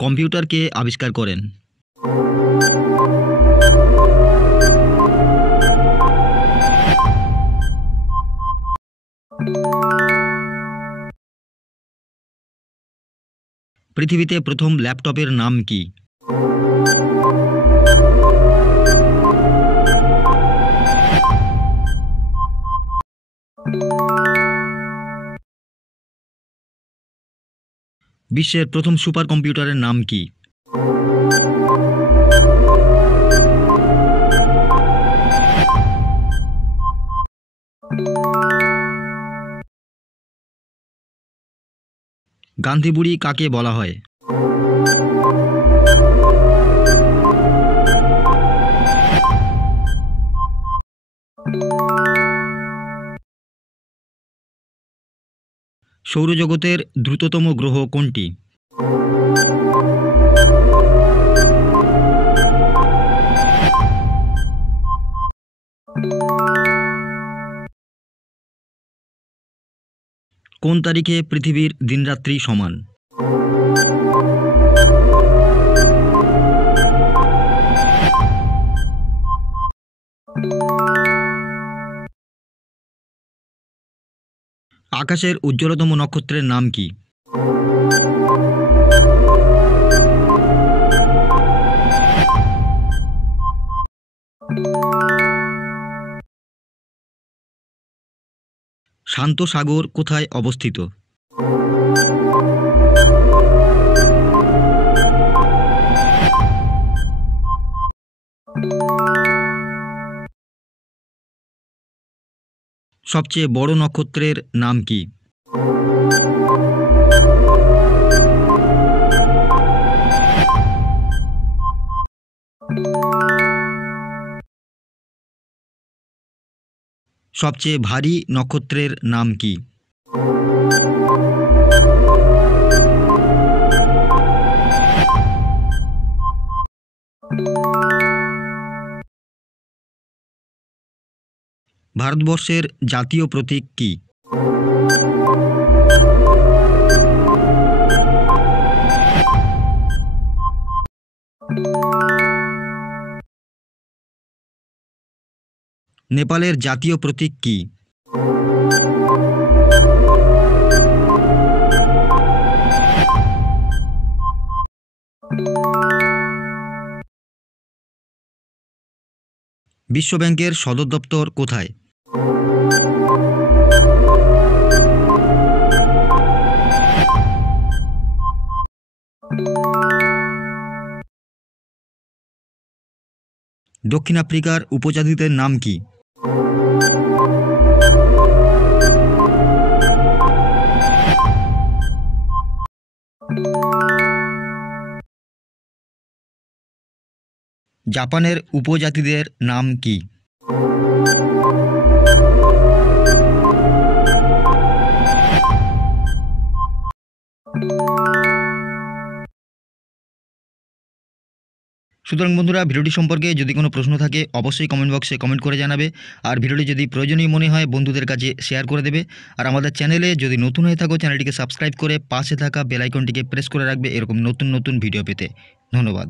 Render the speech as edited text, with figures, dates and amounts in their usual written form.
Computer কে আবিষ্কার করেন? পৃথিবীতে প্রথম ল্যাপটপের নাম কি? বিশ্বের প্রথম সুপার কম্পিউটারের নাম কি? গান্ধী বুড়ি কাকে বলা হয়? সৌরজগতের দ্রুততম গ্রহ কোনটি? কোন তারিখে পৃথিবীর দিনরাত্রি সমান? আকাশের উজ্জ্বলতম নক্ষত্রের নাম কি? শান্ত সাগর কোথায় অবস্থিত? সবচেয়ে বড় নক্ষত্রের নাম কি? সবচেয়ে ভারী নক্ষত্রের নাম কি? ভারতবর্ষের জাতীয় প্রতীক কি? নেপালের জাতীয় প্রতীক কি? বিশ্বব্যাংকের সদর দপ্তর কোথায়? দক্ষিণ আফ্রিকার উপজাতিদের নাম কি? জাপানের উপজাতিদের নাম কি? সুতরাং বন্ধুরা, ভিডিওটি সম্পর্কে যদি কোনো প্রশ্ন থাকে অবশ্যই কমেন্ট বক্সে কমেন্ট করে জানাবে। আর ভিডিওটি যদি প্রয়োজনীয় মনে হয় বন্ধুদের কাছে শেয়ার করে দেবে। আর আমাদের চ্যানেলে যদি নতুন হয়ে থাকো চ্যানেলটিকে সাবস্ক্রাইব করে পাশে থাকা বেল আইকনটিকে প্রেস করে রাখবে এরকম নতুন নতুন ভিডিও পেতে। ধন্যবাদ।